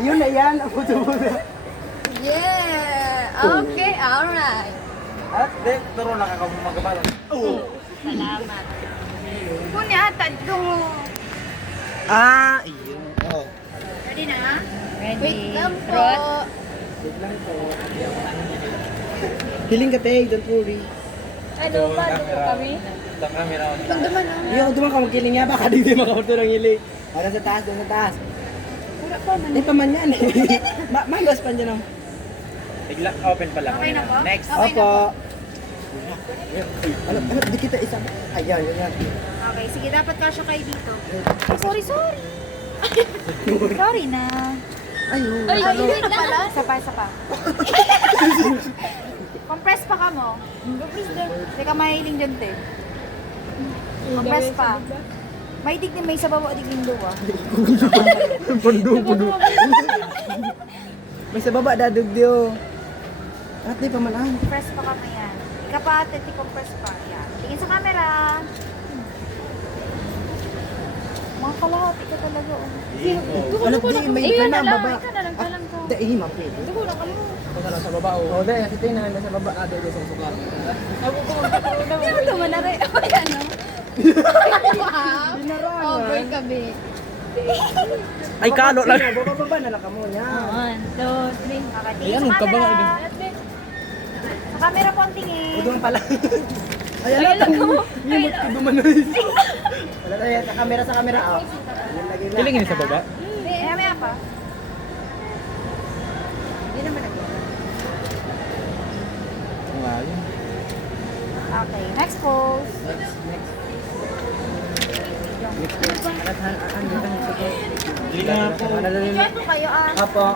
Yun na yan, ang puto-puto. Yeah! Okay, alright. At di, turo na ka magabalon. Salamat. Kunya, tadong. Iyon. Oh. Ready na? Ready. Wait lang po. Trot. Wait lang po. Hiling ka, Teg. Don't worry. Ano ba? Dito kami? Sa camera. Pagdaman na. Hindi ako duman ka magkiling nga. Baka di makapunto ng hiling. Doon sa taas, doon sa taas. Pura pa man. Hindi pa man yan eh. Mangos pa dyan oh. Bigla, open pa lang. Okay na po? Next. Okay na Opo. po. Ano, di kita isa. Ayan, yan. Okay, sige, dapat kasya kayo dito. Ay, sorry. Sorry na. Ayun. Ay, yun na pala. Isa pa. Compress pa ka mo. Hindi ka mahiling dyan, te. Compress pa. May digning, may sabaw o digning duwa. Pundo. May sa baba dadugdio. At di pa man ah. Compress pa ka yan. Ika pa, te, compress pa. Yan. Tingin sa camera. Mga kalahati ka talaga. Oh. Alam di, may Ikaw iba na na lang, baba. ikaw na lang, kalang ka. Di, mapit. Hindi ko lang kalang. Ito lang sa baba oh. Di, kasi tingnan na sa baba. Doon sa sukar. Hindi mo naman na rin. O, yan, no? Wow! Binarangan. Over kami. Ay, kalo lang. Bababa na lang kamo niya. 1, 2, 3. Okay, tingin sa camera. Sa camera po ang tingin. O doon pala. Ay, alam ko. Yimot ko dumanos. Wala tayo sa camera. Oh. Yan lagi na. Kilingin sa baba. Maya pa. Hindi naman nag Okay, next pose. Hindi na po. Diyan po kayo ah. Apo.